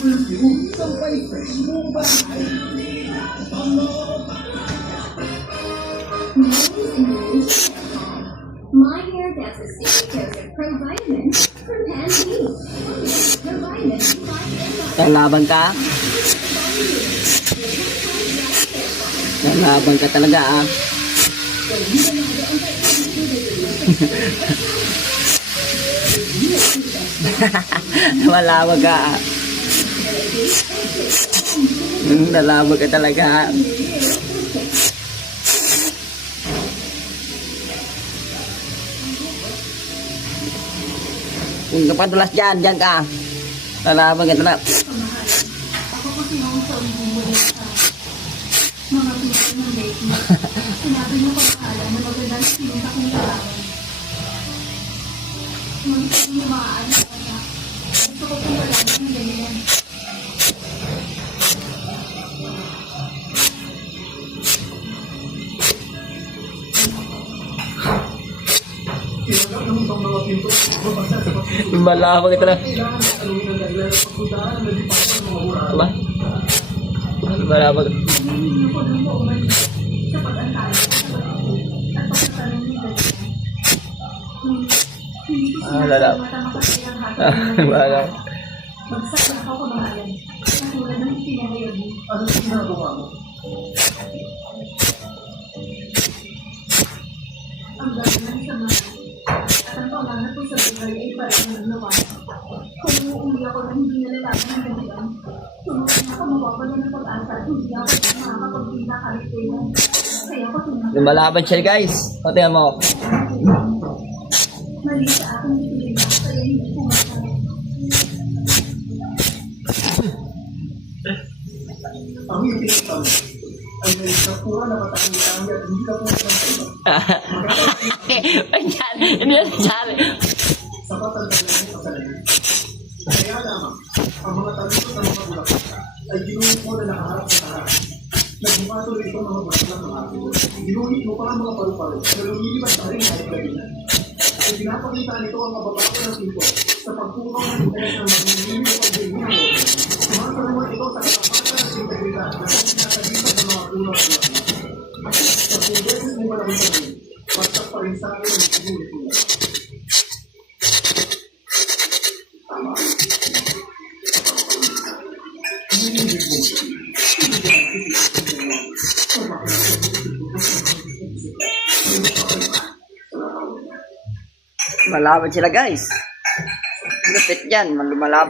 My hair gets a stereotypic pro vitamin from Pantene. The vitamins you like. Laban ka? Laban ka talaga ah. Malawag ka ah. Nalawag ka talaga ah. Kung kapadulas dyan ka. Nalawag ka talaga. Mga people ng date mo. Sinabi mo pa pala na magandang sinunta kong larawan. Ngunit kung lumaan ka na, gusto ko kong wala ng ganyan. Malawag ito na. Aba? Malawag. Lala. Malawag. Magsasaka ko kamahalan. Katulad ng pinahayag mo. Ano ginagawa mo? Ang gano'n ng samahan. At ang panganap ko sa buhay ay parang nagnawa. Kung umuuli ako na hindi nalalaman ng ganyan, tulungan ako mawawala ng pag-asa at hindi ako makakapagpila kahit kailan. Kaya ako tinatawag. Lumalaban siya guys. O tingnan mo. Mali sa aking ipiling kaya hindi ko masaya. Ang ipiling kami ay may kapura na matangi-tangi at hindi ka po naman Ayan. Hindi yan sabi. sapat ang kanilang kasalanan. Kaya lamang, ang mga talunod ng mga bulaklak ay ginuhit mo na nakaharap sa harap. Nagbumatol itong mga bulaklak ng akin. Ginuhit mo pa ang mga paru-paro na lumilipat sa rin kahit kanina. Ay pinapakita nito ang kababago ng tipo sa pagpukaw ng interes ng mga nililip at bilhin mo. Sumasalamat ito sa katapatan at integridad na sinasagitag ng mga puno at bulaklak. Sa kung beses mo walang sabihin, basta pa rin sa akin ang ginuhit mo. Tama. Malaban sila guys. Lupit yan. Lumalaban.